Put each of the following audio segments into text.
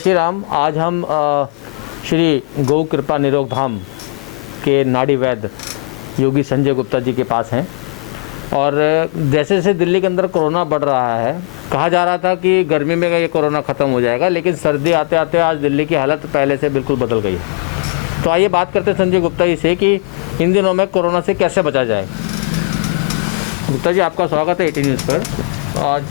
श्री राम। आज हम श्री गौ कृपा निरोग धाम के नाड़ी वैद्य योगी संजय गुप्ता जी के पास हैं। और जैसे जैसे दिल्ली के अंदर कोरोना बढ़ रहा है, कहा जा रहा था कि गर्मी में ये कोरोना ख़त्म हो जाएगा, लेकिन सर्दी आते आते आज दिल्ली की हालत पहले से बिल्कुल बदल गई है। तो आइए बात करते हैं संजय गुप्ता जी से कि इन दिनों में कोरोना से कैसे बचा जाए। गुप्ता जी, आपका स्वागत है 18 न्यूज़ पर। आज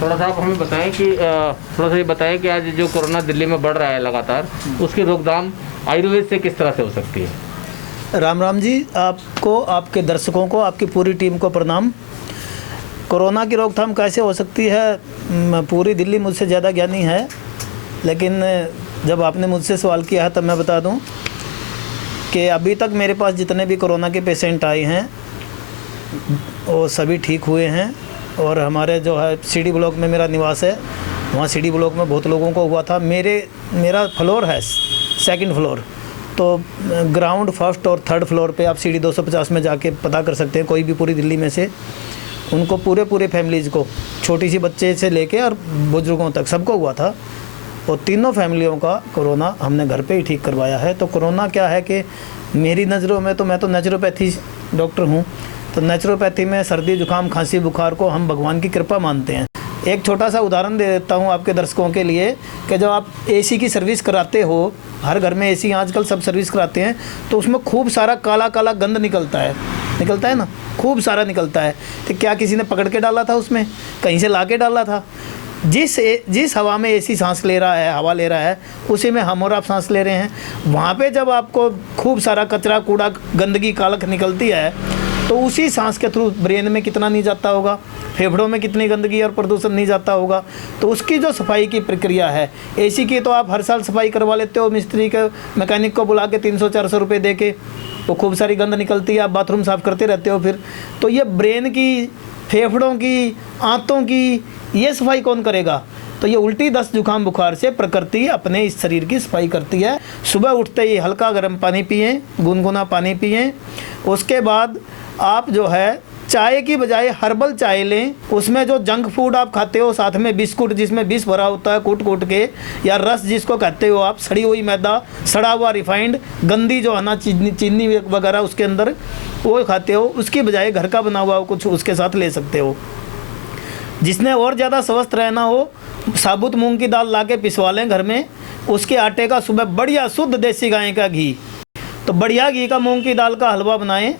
थोड़ा सा आप हमें बताएं कि ये बताएं कि आज जो कोरोना दिल्ली में बढ़ रहा है लगातार, उसकी रोकथाम आयुर्वेद से किस तरह से हो सकती है। राम राम जी, आपको, आपके दर्शकों को, आपकी पूरी टीम को प्रणाम। कोरोना की रोकथाम कैसे हो सकती है, पूरी दिल्ली मुझसे ज़्यादा ज्ञानी है, लेकिन जब आपने मुझसे सवाल किया है तब मैं बता दूं कि अभी तक मेरे पास जितने भी कोरोना के पेशेंट आए हैं वो सभी ठीक हुए हैं। और हमारे जो है सीडी ब्लॉक में मेरा निवास है, वहाँ सीडी ब्लॉक में बहुत लोगों को हुआ था। मेरा फ्लोर है 2nd फ्लोर, तो ग्राउंड 1st और 3rd फ्लोर पे आप सीडी 250 में जाके पता कर सकते हैं। कोई भी पूरी दिल्ली में से उनको पूरे फैमिलीज़ को, छोटी सी बच्चे से लेके और बुज़ुर्गों तक सबको हुआ था। और तीनों फैमिलियों का कोरोना हमने घर पे ही ठीक करवाया है। तो कोरोना क्या है कि मेरी नज़रों में, तो मैं तो नेचुरोपैथी डॉक्टर हूँ, तो नेचुरोपैथी में सर्दी जुकाम खांसी बुखार को हम भगवान की कृपा मानते हैं। एक छोटा सा उदाहरण दे देता हूँ आपके दर्शकों के लिए कि जब आप एसी की सर्विस कराते हो, हर घर में एसी आजकल सब सर्विस कराते हैं, तो उसमें खूब सारा काला काला गंद निकलता है ना, खूब सारा निकलता है। तो क्या किसी ने पकड़ के डाला था उसमें, कहीं से ला के डाला था? जिस हवा में एसी सांस ले रहा है, हवा ले रहा है, उसी में हम और आप सांस ले रहे हैं। वहाँ पे जब आपको खूब सारा कचरा कूड़ा गंदगी कालख निकलती है, तो उसी सांस के थ्रू ब्रेन में कितना नहीं जाता होगा, फेफड़ों में कितनी गंदगी और प्रदूषण नहीं जाता होगा। तो उसकी जो सफाई की प्रक्रिया है, एसी की तो आप हर साल सफाई करवा लेते हो, मिस्त्री के मैकेनिक को बुला के 300-400 रुपये दे के, वो खूब सारी गंद निकलती है, आप बाथरूम साफ़ करते रहते हो फिर। तो ये ब्रेन की, फेफड़ों की, आंतों की, ये सफाई कौन करेगा? तो ये उल्टी दस्त जुकाम बुखार से प्रकृति अपने इस शरीर की सफाई करती है। सुबह उठते ही हल्का गर्म पानी पिएं, गुनगुना पानी पिएं। उसके बाद आप जो है चाय की बजाय हर्बल चाय लें। उसमें जो जंक फूड आप खाते हो, साथ में बिस्कुट जिसमें विष भरा होता है कूट के, या रस जिसको कहते हो आप, सड़ी हुई मैदा, सड़ा हुआ रिफाइंड, गंदी जो है ना चीनी वगैरह उसके अंदर, वो खाते हो, उसकी बजाय घर का बना हुआ कुछ उसके साथ ले सकते हो। जिसने और ज़्यादा स्वस्थ रहना हो, साबुत मूंग की दाल ला के पिसवा लें घर में, उसके आटे का सुबह बढ़िया शुद्ध देसी गाय का घी, तो बढ़िया घी का मूंग की दाल का हलवा बनाएं,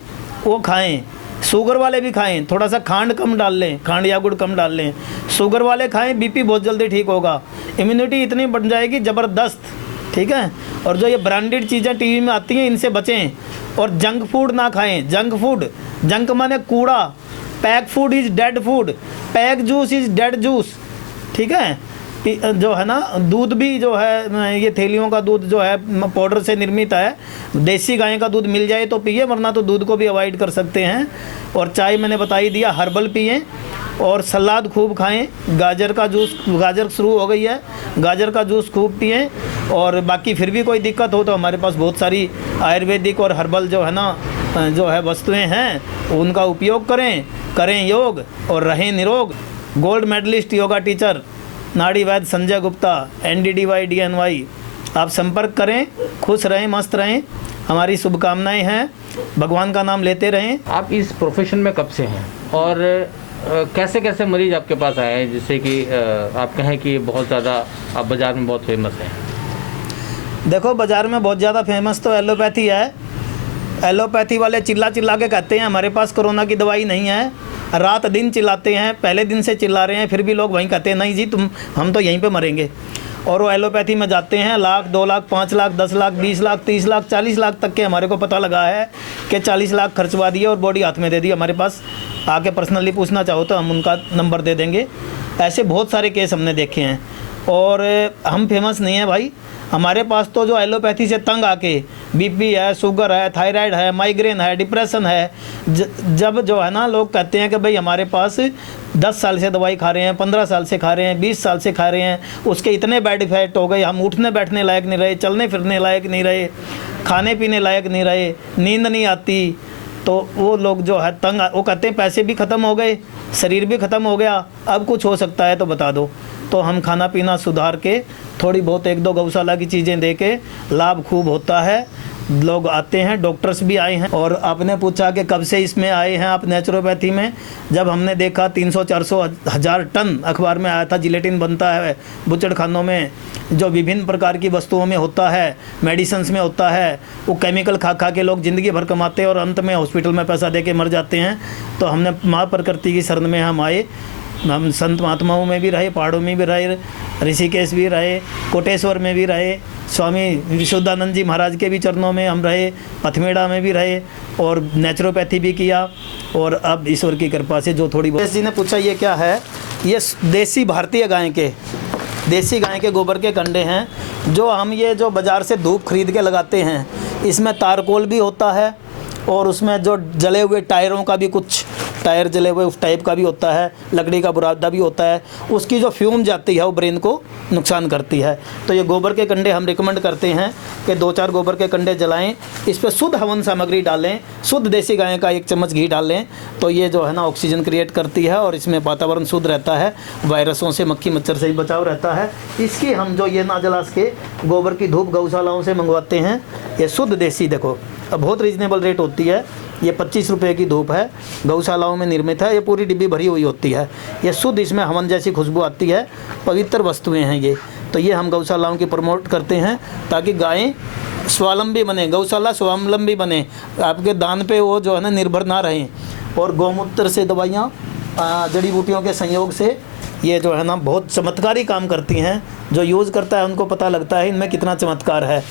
वो खाएं। शुगर वाले भी खाएं, थोड़ा सा खांड कम डाल लें, खांड या गुड़ कम डाल लें। शुगर वाले खाएं, बीपी बहुत जल्दी ठीक होगा, इम्यूनिटी इतनी बढ़ जाएगी ज़बरदस्त, ठीक है। और जो ये ब्रांडेड चीज़ें टीवी में आती हैं, इनसे बचें। और जंक फूड ना खाएं। जंक माने कूड़ा, pack food is dead food, pack juice is dead juice, ठीक है। जो है ना, दूध भी जो है, ये थैलियों का दूध जो है पाउडर से निर्मित है, देसी गाय का दूध मिल जाए तो पिए, वरना तो दूध को भी अवॉइड कर सकते हैं। और चाय मैंने बता ही दिया, हर्बल पिएं। और सलाद खूब खाएं। गाजर का जूस, गाजर शुरू हो गई है, गाजर का जूस खूब पिएं। और बाकी फिर भी कोई दिक्कत हो तो हमारे पास बहुत सारी आयुर्वेदिक और हर्बल जो है ना, जो है वस्तुएँ हैं, उनका उपयोग करें योग और रहें निरोग। गोल्ड मेडलिस्ट योगा टीचर नाड़ी वैद्य संजय गुप्ता, NDDY DNY, आप संपर्क करें। खुश रहें, मस्त रहें, हमारी शुभकामनाएं हैं। भगवान का नाम लेते रहें। आप इस प्रोफेशन में कब से हैं और कैसे कैसे मरीज आपके पास आए हैं, जिससे कि आप कहें कि बहुत ज़्यादा आप बाज़ार में बहुत फेमस हैं? देखो, बाज़ार में बहुत ज़्यादा फेमस तो एलोपैथी है। एलोपैथी वाले चिल्ला के कहते हैं हमारे पास कोरोना की दवाई नहीं है, रात दिन चिल्लाते हैं, पहले दिन से चिल्ला रहे हैं, फिर भी लोग वहीं कहते हैं नहीं जी हम तो यहीं पे मरेंगे। और वो एलोपैथी में जाते हैं, 1 लाख, 2 लाख, 5 लाख, 10 लाख, 20 लाख, 30 लाख, 40 लाख तक के हमारे को पता लगा है कि 40 लाख खर्चवा दिए और बॉडी हाथ में दे दी। हमारे पास आके पर्सनली पूछना चाहो तो हम उनका नंबर दे देंगे। ऐसे बहुत सारे केस हमने देखे हैं। और हम फेमस नहीं है भाई, हमारे पास तो जो एलोपैथी से तंग आके बीपी है, शुगर है, थायराइड है, माइग्रेन है, डिप्रेशन है, जब जो है ना लोग कहते हैं कि भाई हमारे पास 10 साल से दवाई खा रहे हैं, 15 साल से खा रहे हैं, 20 साल से खा रहे हैं, उसके इतने बैड इफेक्ट हो गए, हम उठने बैठने लायक नहीं रहे, चलने फिरने लायक नहीं रहे, खाने पीने लायक नहीं रहे, नींद नहीं आती, तो वो लोग जो है तंग, वो कहते हैं पैसे भी ख़त्म हो गए, शरीर भी ख़त्म हो गया, अब कुछ हो सकता है तो बता दो। तो हम खाना पीना सुधार के थोड़ी बहुत 1-2 गौशाला की चीज़ें दे के लाभ खूब होता है। लोग आते हैं, डॉक्टर्स भी आए हैं। और आपने पूछा कि कब से इसमें आए हैं आप नेचुरोपैथी में, जब हमने देखा 300-400 हज़ार टन अखबार में आया था जिलेटिन बनता है बुचड़ खानों में, जो विभिन्न प्रकार की वस्तुओं में होता है, मेडिसिन्स में होता है, वो केमिकल खा खा के लोग ज़िंदगी भर कमाते हैं और अंत में हॉस्पिटल में पैसा दे के मर जाते हैं। तो हमने माँ प्रकृति की शरण में हम आए। हम संत महात्माओं में भी रहे, पहाड़ों में भी रहे, ऋषिकेश भी रहे, कोटेश्वर में भी रहे, स्वामी विशुद्धानंद जी महाराज के भी चरणों में हम रहे, पथमेड़ा में भी रहे और नेचुरोपैथी भी किया। और अब ईश्वर की कृपा से जो थोड़ी बहुत। जी ने पूछा ये क्या है, ये देसी भारतीय देसी गाय के गोबर के कंडे हैं, जो हम ये जो बाज़ार से धूप खरीद के लगाते हैं, इसमें तारकोल भी होता है और उसमें जो जले हुए टायरों का भी, कुछ टायर जले हुए उस टाइप का भी होता है, लकड़ी का बुरादा भी होता है। उसकी जो फ्यूम जाती है वो ब्रेन को नुकसान करती है। तो ये गोबर के कंडे हम रिकमेंड करते हैं कि 2-4 गोबर के कंडे जलाएं, इस पर शुद्ध हवन सामग्री डालें, शुद्ध देसी गाय का 1 चम्मच घी डालें, तो ये जो है ना ऑक्सीजन क्रिएट करती है और इसमें वातावरण शुद्ध रहता है, वायरसों से, मक्खी मच्छर से भी बचाव रहता है। इसकी हम जो ये ना जलास के गोबर की धूप गौशालाओं से मंगवाते हैं, ये शुद्ध देसी, देखो अब बहुत रीजनेबल रेट होती है। ये 25 रुपये की धूप है, गौशालाओं में निर्मित है, ये पूरी डिब्बी भरी हुई होती है, ये शुद्ध, इसमें हवन जैसी खुशबू आती है, पवित्र वस्तुएं हैं ये। तो ये हम गौशालाओं की प्रमोट करते हैं ताकि गायें स्वावलंबी बने, गौशाला स्वावलंबी बने, आपके दान पे वो जो है ना निर्भर ना रहें। और गौमूत्र से दवाइयाँ, जड़ी बूटियों के संयोग से ये जो है ना बहुत चमत्कारी काम करती हैं। जो यूज़ करता है उनको पता लगता है इनमें कितना चमत्कार है।